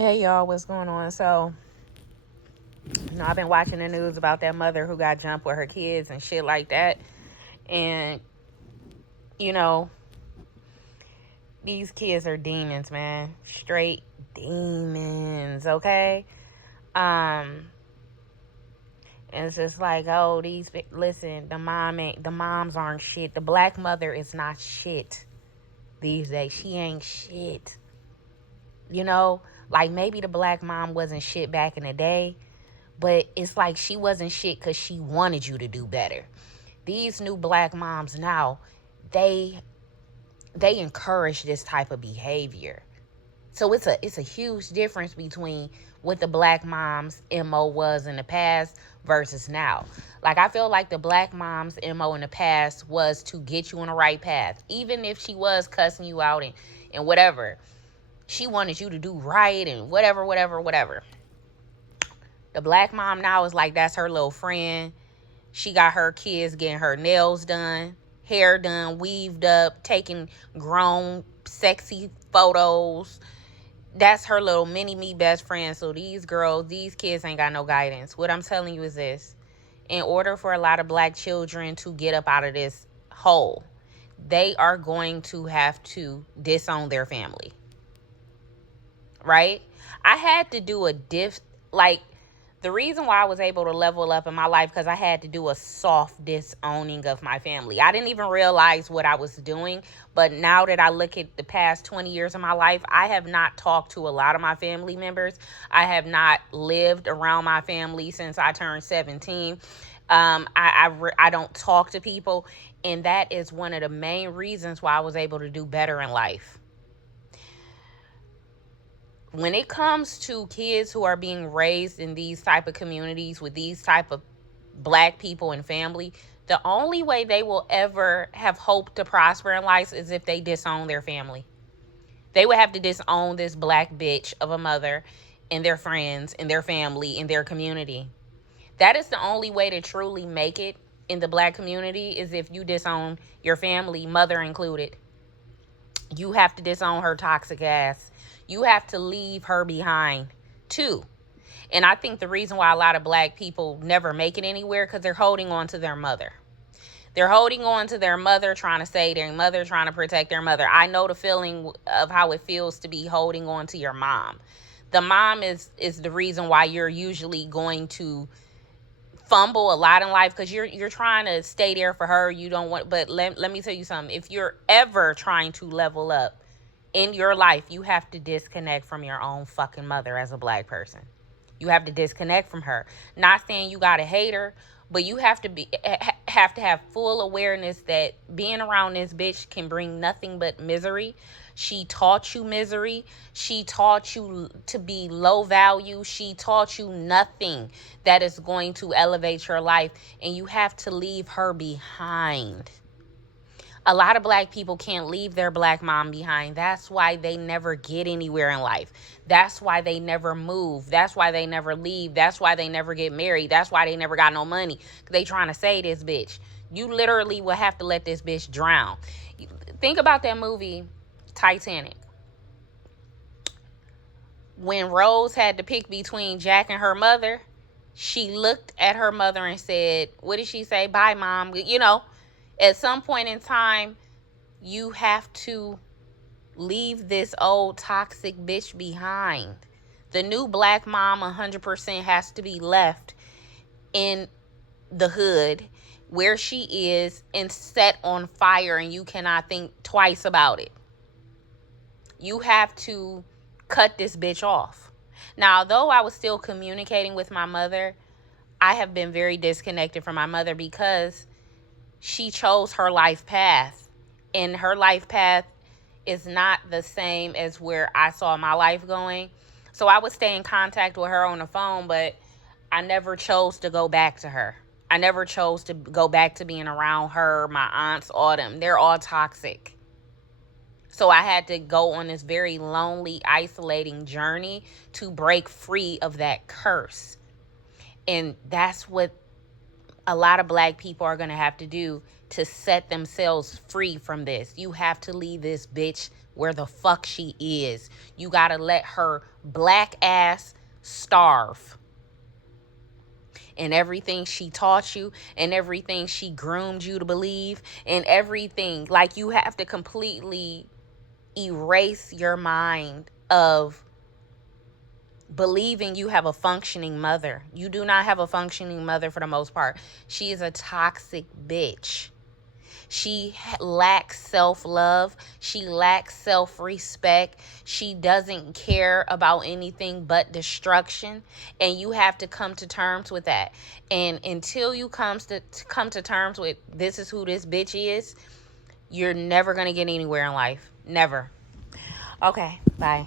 Hey y'all, what's going on? I've been watching the news about that mother who got jumped with her kids and shit like that. And, you know, these kids are demons, man. Straight demons, okay? Um, and it's just like, oh, listen, the moms aren't shit. The black mother is not shit these days. She ain't shit. You know, like maybe the black mom wasn't shit back in the day, but it's like she wasn't shit because she wanted you to do better. These new black moms now, they encourage this type of behavior. So it's a huge difference between what the black mom's MO was in the past versus now. Like I feel like the black mom's MO in the past was to get you on the right path. Even if she was cussing you out and whatever. She wanted you to do right and whatever. The black mom now is like that's her little friend. She got her kids getting her nails done, hair done, weaved up, taking grown, sexy photos. That's her little mini me best friend. So these kids ain't got no guidance. What I'm telling you is this. In order for a lot of black children to get up out of this hole, they are going to have to disown their family. Right? I had to do the reason why I was able to level up in my life because I had to do a soft disowning of my family. I didn't even realize what I was doing, but now that I look at the past 20 years of my life, I have not talked to a lot of my family members. I have not lived around my family since I turned 17. I don't talk to people, and that is one of the main reasons why I was able to do better in life. When it comes to kids who are being raised in these type of communities with these type of black people and family, the only way they will ever have hope to prosper in life is if they disown their family. They would have to disown this black bitch of a mother and their friends and their family and their community. That is the only way to truly make it in the black community is if you disown your family, mother included. You have to disown her toxic ass. You have to leave her behind too. And I think the reason why a lot of black people never make it anywhere because they're holding on to their mother. They're holding on to their mother, trying to save their mother, trying to protect their mother. I know the feeling of how it feels to be holding on to your mom. The mom is the reason why you're usually going to fumble a lot in life because you're trying to stay there for her. You don't want, but let me tell you something. If you're ever trying to level up in your life, you have to disconnect from your own fucking mother as a black person. You have to disconnect from her. Not saying you gotta hate her, but you have to have full awareness that being around this bitch can bring nothing but misery. She taught you misery. She taught you to be low value. She taught you nothing that is going to elevate your life, and you have to leave her behind. A lot of black people can't leave their black mom behind. That's why they never get anywhere in life. That's why they never move. That's why they never leave. That's why they never get married. That's why they never got no money. They trying to save this bitch. You literally will have to let this bitch drown. Think about that movie, Titanic. When Rose had to pick between Jack and her mother, she looked at her mother and said, what did she say? Bye, mom. At some point in time, you have to leave this old toxic bitch behind. The new black mom 100% has to be left in the hood where she is and set on fire, and you cannot think twice about it. You have to cut this bitch off. Now, although I was still communicating with my mother, I have been very disconnected from my mother because she chose her life path, and her life path is not the same as where I saw my life going. So I would stay in contact with her on the phone, but I never chose to go back to her. I never chose to go back to being around her, my aunts, all them. They're all toxic. So I had to go on this very lonely, isolating journey to break free of that curse. And that's what a lot of black people are going to have to do to set themselves free from this. You have to leave this bitch where the fuck she is. You gotta let her black ass starve. And everything she taught you, and everything she groomed you to believe, and everything, like, you have to completely erase your mind of believing you have a functioning mother. You do not have a functioning mother for the most part. She is a toxic bitch. She lacks self-love. She lacks self-respect. She doesn't care about anything but destruction. And you have to come to terms with that. And until you come to terms with this is who this bitch is, you're never going to get anywhere in life. Never. Okay, bye.